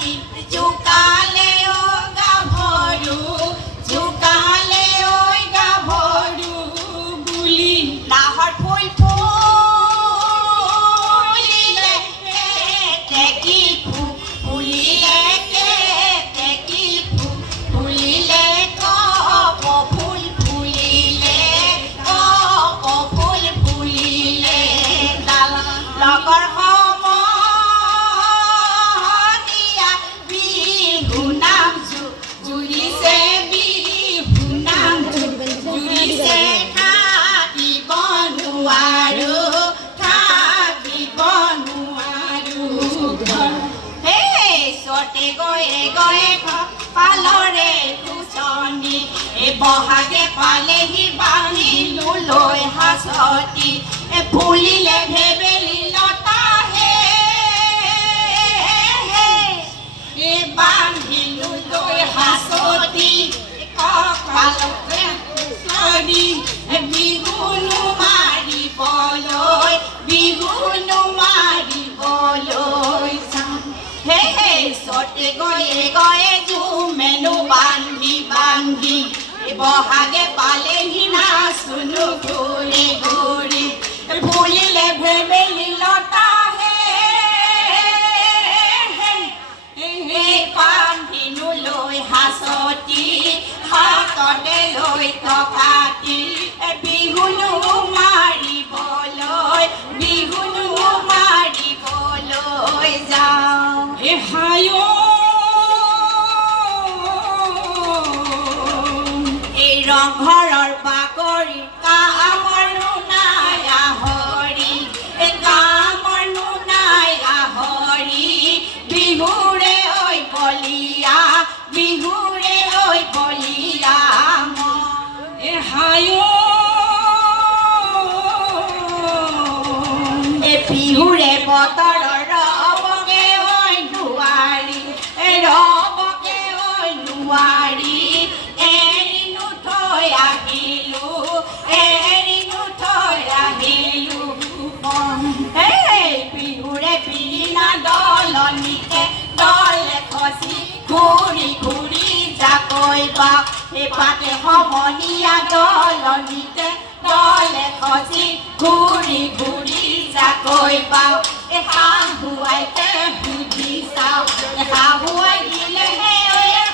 জোকালে ও গাভৰু জোকালে ঐ গাভৰু বুলি নাহৰ ফুল ফুলিলে কেতেকী ফুলিলে কেতেকী ফুলিলে কপৌ ফুল ফুলিলে কপৌ ফুল ফুলিলে ডাল লগৰ পালৰে কুচনি বহাগে পালেহি বান্ধিলো লৈ হাঁচতি ফুলিলে ভেবেলি লতা হে বান্ধিলো লৈ হাঁচতি কঁকালতে চৰি বিহুনো মাৰিবলৈ যাম হে চতে গয়ে গয়ে জুমেনো বান্ধি বান্ধি বহাগে পালেহি নাচুনো ঘূৰি ঘূৰি ফুলিলে ভেবেলি লতা হে বান্ধিনো লৈ হাঁচতি হাততে লৈ টকাটি বিহুনো মাৰিবলৈ যাওঁ হায়ো এই ৰংঘৰৰ বাকৰি কামৰনো নাই আহৰি কামৰনো নাই আহৰি বিহুৰে ঐ বলিয়া বিহুৰে ঐ বলিয়া হায়ো বিহুৰে বতৰৰ ৰবকে ঐ নোৱাৰি এৰিনো থৈ আহিলো বিহুৰে বিৰিণা দলনিতে দলে খচি ঘূৰি ঘূৰি যাকৈ বা এপাতে সমনীয়া দলনিতে দলে খচি ঘূৰি ঘূৰি যাকৈ পাও শাহুৱাইতে সুধি চাও শাহুৱাই দিলেহে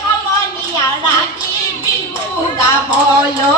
সমনীয়া ৰাতি বিহু গাবলৈ